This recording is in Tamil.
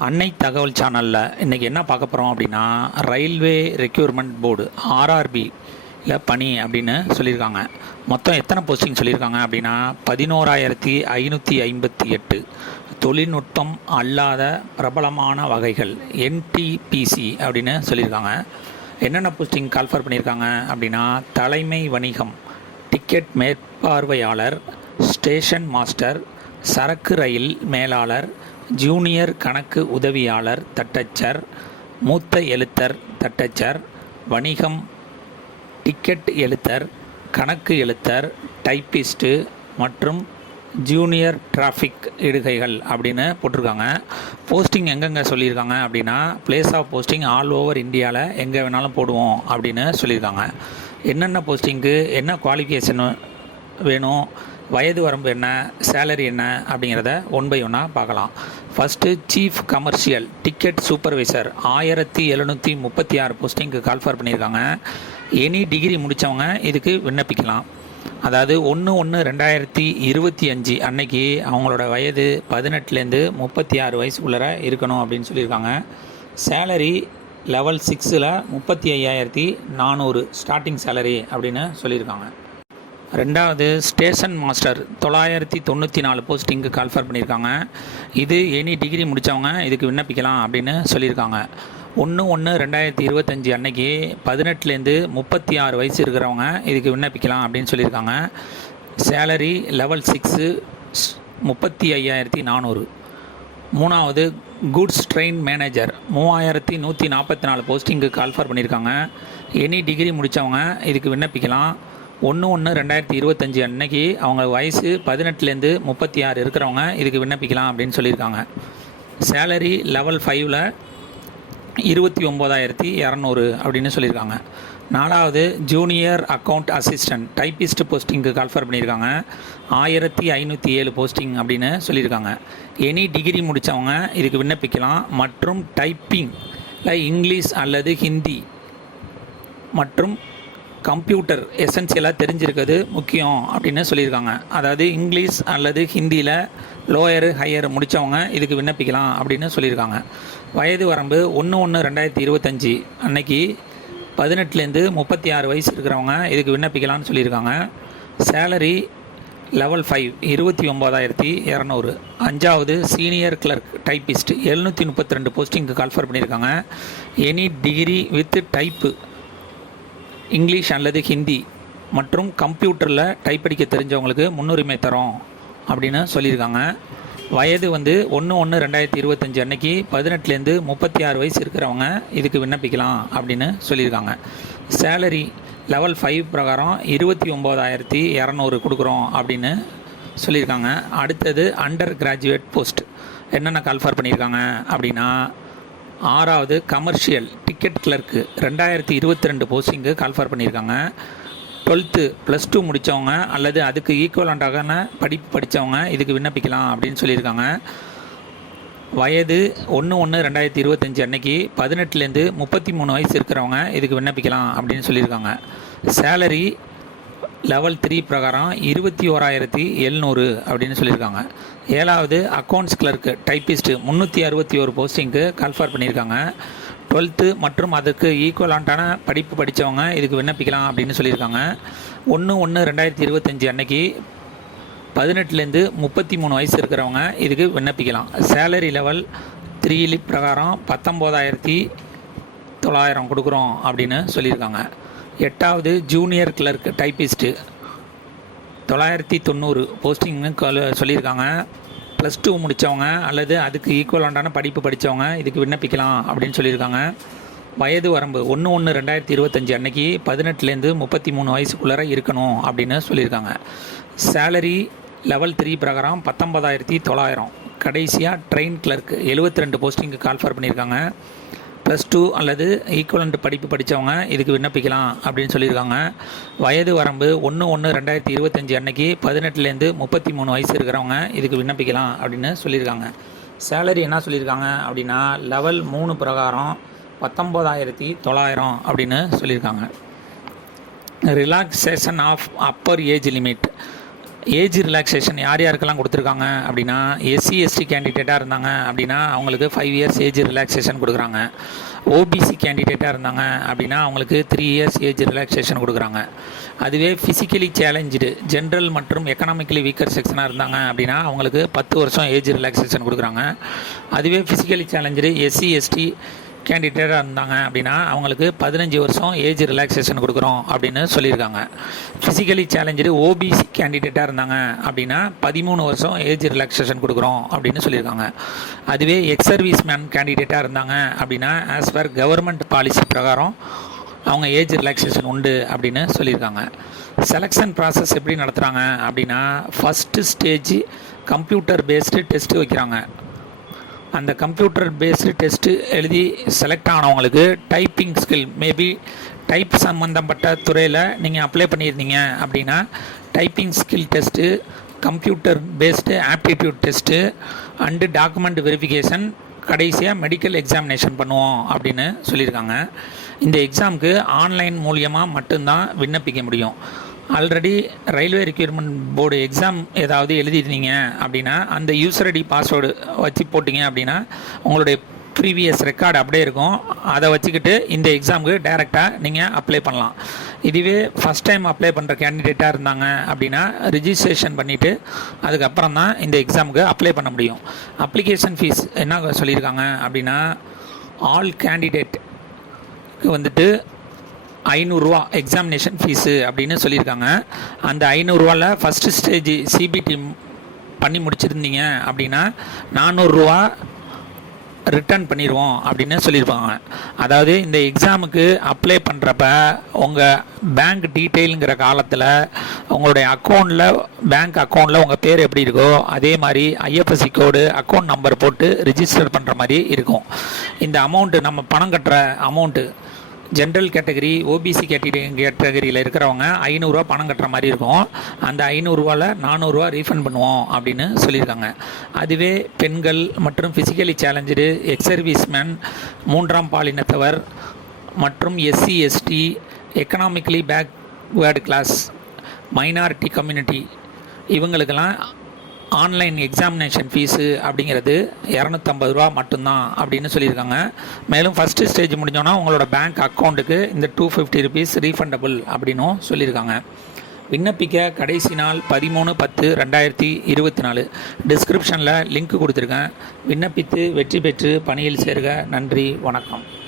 அன்னை தகவல் சேனலில் இன்றைக்கி என்ன பார்க்க போகிறோம் அப்படின்னா ரயில்வே ரெக்யூர்மெண்ட் போர்டு ஆர்ஆர்பியில் பணி அப்படின்னு சொல்லியிருக்காங்க. மொத்தம் எத்தனை போஸ்டிங் சொல்லியிருக்காங்க அப்படின்னா பதினோராயிரத்தி ஐநூற்றி ஐம்பத்தி எட்டு தொழில்நுட்பம் அல்லாத பிரபலமான வகைகள் என்டிபிசி அப்படின்னு சொல்லியிருக்காங்க. என்னென்ன போஸ்டிங் கால்ஃபர் பண்ணியிருக்காங்க அப்படின்னா தலைமை வணிகம் டிக்கெட் மேற்பார்வையாளர் ஸ்டேஷன் மாஸ்டர் சரக்கு ரயில் மேலாளர் ஜூனியர் கணக்கு உதவியாளர் தட்டச்சர் மூத்த எழுத்தர் தட்டச்சர் வணிகம் டிக்கெட் எழுத்தர் கணக்கு எழுத்தர் டைப்பிஸ்ட்டு மற்றும் ஜூனியர் டிராஃபிக் இடுகைகள் அப்படின்னு போட்டிருக்காங்க. போஸ்டிங் எங்கெங்கே சொல்லியிருக்காங்க அப்படின்னா place of posting all over இந்தியாவில் எங்கே வேணாலும் போடுவோம் அப்படின்னு சொல்லியிருக்காங்க. என்னென்ன போஸ்டிங்க்கு என்ன குவாலிஃபிகேஷன் வேணும் வயது வரம்பு என்ன சேலரி என்ன அப்படிங்கிறத ஒன் பை ஒன்னாக பார்க்கலாம். First chief commercial ticket supervisor ஆயிரத்தி எழுநூற்றி முப்பத்தி ஆறு போஸ்டிங்க்கு கால்ஃபர் பண்ணியிருக்காங்க. எனி டிகிரி முடித்தவங்க இதுக்கு விண்ணப்பிக்கலாம். அதாவது ஒன்று ஒன்று ரெண்டாயிரத்தி இருபத்தி அஞ்சு அன்னைக்கு அவங்களோட வயது பதினெட்டுலேருந்து முப்பத்தி ஆறு வயசுக்குள்ளே இருக்கணும் அப்படின்னு சொல்லியிருக்காங்க. சேலரி லெவல் சிக்ஸில் முப்பத்தி ஐயாயிரத்தி நானூறு ஸ்டார்டிங் சேலரி அப்படின்னு சொல்லியிருக்காங்க. ரெண்டாவது ஸ்டேஷன் மாஸ்டர் தொள்ளாயிரத்தி தொண்ணூற்றி நாலு போஸ்டிங்க்கு கால்ஃபர் பண்ணியிருக்காங்க. இது எனி டிகிரி முடித்தவங்க இதுக்கு விண்ணப்பிக்கலாம் அப்படின்னு சொல்லியிருக்காங்க. ஒன்று ஒன்று ரெண்டாயிரத்தி இருபத்தஞ்சி அன்னைக்கு பதினெட்டுலேருந்து முப்பத்தி ஆறு வயசு இருக்கிறவங்க இதுக்கு விண்ணப்பிக்கலாம் அப்படின்னு சொல்லியிருக்காங்க. சேலரி லெவல் சிக்ஸு முப்பத்தி ஐயாயிரத்தி நானூறு. மூணாவது குட்ஸ் ட்ரெயின் மேனேஜர் மூவாயிரத்தி நூற்றி நாற்பத்தி நாலு போஸ்டிங்க்கு கால்ஃபர் பண்ணியிருக்காங்க. எனி டிகிரி முடித்தவங்க இதுக்கு விண்ணப்பிக்கலாம். ஒன்று ஒன்று ரெண்டாயிரத்தி இருபத்தஞ்சி அன்னைக்கு அவங்க வயசு பதினெட்டுலேருந்து முப்பத்தி ஆறு இருக்கிறவங்க இதுக்கு விண்ணப்பிக்கலாம் அப்படின்னு சொல்லியிருக்காங்க. சேலரி லெவல் ஃபைவ்ல இருபத்தி ஒம்போதாயிரத்தி இரநூறு அப்படின்னு சொல்லியிருக்காங்க. நாலாவது ஜூனியர் அக்கௌண்ட் அசிஸ்டன்ட் டைப்பிஸ்ட் போஸ்டிங்க்கு கால்ஃபர் பண்ணியிருக்காங்க. ஆயிரத்தி ஐநூற்றி ஏழு போஸ்டிங் அப்படின்னு சொல்லியிருக்காங்க. எனி டிகிரி முடித்தவங்க இதுக்கு விண்ணப்பிக்கலாம். மற்றும் டைப்பிங் இங்கிலீஷ் அல்லது ஹிந்தி மற்றும் கம்ப்யூட்டர் எசென்சியலாக தெரிஞ்சிருக்கிறது முக்கியம் அப்படின்னு சொல்லியிருக்காங்க. அதாவது இங்கிலீஷ் அல்லது ஹிந்தியில் லோயரு ஹையர் முடித்தவங்க இதுக்கு விண்ணப்பிக்கலாம் அப்படின்னு சொல்லியிருக்காங்க. வயது வரம்பு ஒன்று ஒன்று ரெண்டாயிரத்தி இருபத்தஞ்சி. அன்னைக்கு பதினெட்டுலேருந்து முப்பத்தி ஆறு வயசு இருக்கிறவங்க இதுக்கு விண்ணப்பிக்கலாம்னு சொல்லியிருக்காங்க. சேலரி லெவல் ஃபைவ் இருபத்தி ஒம்போதாயிரத்தி இரநூறு. அஞ்சாவது சீனியர் கிளர்க் டைப்பிஸ்ட் எழுநூற்றி முப்பத்தி ரெண்டு போஸ்டிங்க்கு கால்ஃபர் பண்ணியிருக்காங்க. Any degree with type English அல்லது ஹிந்தி மற்றும் கம்ப்யூட்டரில் டைப் அடிக்க தெரிஞ்சவங்களுக்கு முன்னுரிமை தரோம் அப்படின்னு சொல்லியிருக்காங்க. வயது வந்து ஒன்று ஒன்று ரெண்டாயிரத்தி இருபத்தஞ்சி அன்னைக்கு பதினெட்டுலேருந்து முப்பத்தி ஆறு வயசு இருக்கிறவங்க இதுக்கு விண்ணப்பிக்கலாம் அப்படின்னு சொல்லியிருக்காங்க. சேலரி லெவல் ஃபைவ் பிரகாரம் இருபத்தி ஒம்போதாயிரத்தி இரநூறு கொடுக்குறோம் அப்படின்னு சொல்லியிருக்காங்க. அடுத்தது அண்டர் கிராஜுவேட் போஸ்ட் என்னென்ன கால்ஃபர் பண்ணியிருக்காங்க அப்படின்னா ஆறாவது கமர்ஷியல் டிக்கெட் கிளர்க்கு ரெண்டாயிரத்தி இருபத்தி ரெண்டு போஸ்டிங்கு கால்ஃபர் பண்ணியிருக்காங்க. டுவெல்த்து ப்ளஸ் டூ முடித்தவங்க அல்லது அதுக்கு ஈக்குவலண்டான படிப்பு படித்தவங்க இதுக்கு விண்ணப்பிக்கலாம் அப்படின்னு சொல்லியிருக்காங்க. வயது ஒன்று ஒன்று ரெண்டாயிரத்தி இருபத்தஞ்சி அன்னைக்கு பதினெட்டுலேருந்து முப்பத்தி மூணு வயசு இருக்கிறவங்க இதுக்கு விண்ணப்பிக்கலாம் அப்படின்னு சொல்லியிருக்காங்க. சேலரி லெவல் த்ரீ பிரகாரம் இருபத்தி ஓராயிரத்தி எழுநூறு அப்படின்னு சொல்லியிருக்காங்க. ஏழாவது அக்கௌண்ட்ஸ் கிளர்க்கு டைப்பிஸ்ட்டு முந்நூற்றி அறுபத்தி ஒரு போஸ்டிங்க்கு கன்ஃபர் பண்ணியிருக்காங்க. டுவெல்த்து மற்றும் அதுக்கு ஈக்குவலாண்டான படிப்பு படித்தவங்க இதுக்கு விண்ணப்பிக்கலாம் அப்படின்னு சொல்லியிருக்காங்க. ஒன்று ஒன்று ரெண்டாயிரத்தி இருபத்தஞ்சி அன்னைக்கு பதினெட்டுலேருந்து முப்பத்தி மூணு வயசு இருக்கிறவங்க இதுக்கு விண்ணப்பிக்கலாம். சேலரி லெவல் த்ரீ பிரகாரம் பத்தொம்போதாயிரத்தி தொள்ளாயிரம் கொடுக்குறோம் அப்படின்னு சொல்லியிருக்காங்க. எட்டாவது ஜூனியர் கிளர்க் டைப்பிஸ்ட்டு தொள்ளாயிரத்தி தொண்ணூறு போஸ்டிங்னு சொல்லியிருக்காங்க. ப்ளஸ் டூ முடித்தவங்க அல்லது அதுக்கு ஈக்குவலாண்டான படிப்பு படித்தவங்க இதுக்கு விண்ணப்பிக்கலாம் அப்படின்னு சொல்லியிருக்காங்க. வயது வரம்பு ஒன்று ஒன்று ரெண்டாயிரத்தி இருபத்தஞ்சி அன்னைக்கு பதினெட்டுலேருந்து முப்பத்தி மூணு வயசுக்குள்ளார இருக்கணும் அப்படின்னு சொல்லியிருக்காங்க. சேலரி லெவல் த்ரீ பிரகாரம் பத்தொன்பதாயிரத்தி தொள்ளாயிரம். கடைசியாக ட்ரெயின் கிளர்க் எழுபத்தி ரெண்டு போஸ்டிங்க்கு கால்ஃபர் பண்ணியிருக்காங்க. ப்ளஸ் டூ அல்லது ஈக்குவலண்ட் படிப்பு படித்தவங்க இதுக்கு விண்ணப்பிக்கலாம் அப்படின்னு சொல்லியிருக்காங்க. வயது வரம்பு ஒன்று ஒன்று ரெண்டாயிரத்தி இருபத்தஞ்சி அன்னைக்கு பதினெட்டுலேருந்து முப்பத்தி மூணு வயசு இருக்கிறவங்க இதுக்கு விண்ணப்பிக்கலாம் அப்படின்னு சொல்லியிருக்காங்க. சேலரி என்ன சொல்லியிருக்காங்க அப்படின்னா லெவல் மூணு பிரகாரம் பத்தொம்போதாயிரத்தி தொள்ளாயிரம் அப்படின்னு சொல்லியிருக்காங்க. Relaxation of upper age limit age relaxation யார் யாருக்கெல்லாம் கொடுத்துருக்காங்க அப்படின்னா எஸ்சி எஸ்டி கேண்டிடேட்டாக இருந்தாங்க அப்படின்னா அவங்களுக்கு ஃபைவ் இயர்ஸ் ஏஜ் ரிலாக்ஸேஷன் கொடுக்குறாங்க. ஓபிசி கேண்டிடேட்டாக இருந்தாங்க அப்படின்னா அவங்களுக்கு த்ரீ இயர்ஸ் ஏஜ் ரிலாக்ஸேஷன் கொடுக்குறாங்க. அதுவே ஃபிசிக்கலி சேலஞ்சுடு ஜென்ரல் மற்றும் எக்கனாமிக்கலி வீக்கர் செக்ஷனாக இருந்தாங்க அப்படின்னா அவங்களுக்கு பத்து வருஷம் ஏஜ் ரிலாக்ஸேஷன் கொடுக்குறாங்க. அதுவே ஃபிசிக்கலி சேலஞ்சுடு எஸ்சி எஸ்டி கேண்டிடேட்டாக இருந்தாங்க அப்படின்னா அவங்களுக்கு பதினஞ்சு வருஷம் ஏஜ் ரிலாக்ஸேஷன் கொடுக்குறோம் அப்படின்னு சொல்லியிருக்காங்க. ஃபிசிக்கலி சேலஞ்சு ஓபிசி கேண்டிடேட்டாக இருந்தாங்க அப்படின்னா பதிமூணு வருஷம் ஏஜ் ரிலாக்ஸேஷன் கொடுக்குறோம் அப்படின்னு சொல்லியிருக்காங்க. அதுவே எக்ஸ் சர்வீஸ் மேன் கேண்டிடேட்டாக இருந்தாங்க அப்படின்னா ஆஸ் பர் கவர்மெண்ட் பாலிசி பிரகாரம் அவங்க ஏஜ் ரிலாக்ஸேஷன் உண்டு அப்படின்னு சொல்லியிருக்காங்க. செலெக்ஷன் ப்ராசஸ் எப்படி நடத்துகிறாங்க அப்படின்னா first stage computer based test வைக்கிறாங்க. அந்த கம்ப்யூட்டர் பேஸ்டு டெஸ்ட்டு எழுதி செலக்ட் ஆனவங்களுக்கு டைப்பிங் ஸ்கில் மேபி டைப் சம்மந்தப்பட்ட துறையில் நீங்கள் அப்ளை பண்ணியிருந்தீங்க அப்படின்னா typing skill test computer based aptitude test and document verification கடைசியாக மெடிக்கல் எக்ஸாமினேஷன் பண்ணுவோம் அப்படின்னு சொல்லியிருக்காங்க. இந்த எக்ஸாமுக்கு ஆன்லைன் மூலியமாக மட்டும்தான் விண்ணப்பிக்க முடியும். Already railway recruitment board exam ஏதாவது எழுதிருந்தீங்க அப்படின்னா அந்த யூசர் ஐடி பாஸ்வேர்டு வச்சு போட்டிங்க அப்படின்னா உங்களுடைய ப்ரீவியஸ் ரெக்கார்டு அப்படியே இருக்கும். அதை வச்சுக்கிட்டு இந்த எக்ஸாமுக்கு டைரெக்டாக நீங்கள் அப்ளை பண்ணலாம். இதுவே ஃபஸ்ட் டைம் அப்ளை பண்ணுற கேண்டிடேட்டாக இருந்தாங்க அப்படின்னா ரிஜிஸ்ட்ரேஷன் பண்ணிவிட்டு அதுக்கப்புறம் தான் இந்த எக்ஸாமுக்கு அப்ளை பண்ண முடியும். அப்ளிகேஷன் ஃபீஸ் என்ன சொல்லியிருக்காங்க அப்படின்னா ஆல் கேண்டிடேட் வந்துட்டு ஐநூறுரூவா எக்ஸாமினேஷன் ஃபீஸு அப்படின்னு சொல்லியிருக்காங்க. அந்த ஐநூறுரூவாவில் ஃபஸ்ட்டு ஸ்டேஜ் சிபிடி பண்ணி முடிச்சிருந்தீங்க அப்படின்னா நானூறுரூவா ரிட்டர்ன் பண்ணிடுவோம் அப்படின்னு சொல்லியிருப்பாங்க. அதாவது இந்த எக்ஸாமுக்கு அப்ளை பண்ணுறப்ப உங்கள் பேங்க் டீட்டெயிலுங்கிற காலத்தில் உங்களுடைய அக்கௌண்ட்டில் பேங்க் அக்கௌண்ட்டில் உங்கள் பேர் எப்படி இருக்கோ அதே மாதிரி ஐஎஃப்எஸ்சி கோடு அக்கௌண்ட் நம்பர் போட்டு ரிஜிஸ்டர் பண்ணுற மாதிரி இருக்கும். இந்த அமௌண்ட்டு நம்ம பணம் கட்டுற amount general category OBC category கேட்டகரியில் இருக்கிறவங்க ஐநூறுரூவா பணம் கட்டுற மாதிரி இருக்கும். அந்த ஐநூறுரூவாவில் நானூறுரூவா ரீஃபண்ட் பண்ணுவோம் அப்படின்னு சொல்லியிருக்காங்க. அதுவே பெண்கள் மற்றும் ஃபிசிக்கலி சேலஞ்சு எக்ஸ் சர்வீஸ்மேன் மூன்றாம் பாலினத்தவர் மற்றும் SC ST economically backward class minority community இவங்களுக்கெல்லாம் ஆன்லைன் எக்ஸாமினேஷன் ஃபீஸு அப்படிங்கிறது இரநூத்தம்பது ரூபா மட்டும்தான் அப்படின்னு சொல்லியிருக்காங்க. மேலும் ஃபஸ்ட்டு ஸ்டேஜ் முடிஞ்சோன்னா உங்களோட பேங்க் அக்கௌண்ட்டுக்கு இந்த டூ ஃபிஃப்டி ருபீஸ் ரீஃபண்டபிள் அப்படின்னும் சொல்லியிருக்காங்க. விண்ணப்பிக்க கடைசி நாள் பதிமூணு பத்து ரெண்டாயிரத்தி இருபத்தி நாலு. டிஸ்கிரிப்ஷனில் லிங்க் கொடுத்துருக்கேன். விண்ணப்பித்து வெற்றி பெற்று பணியில் சேர்க. நன்றி. வணக்கம்.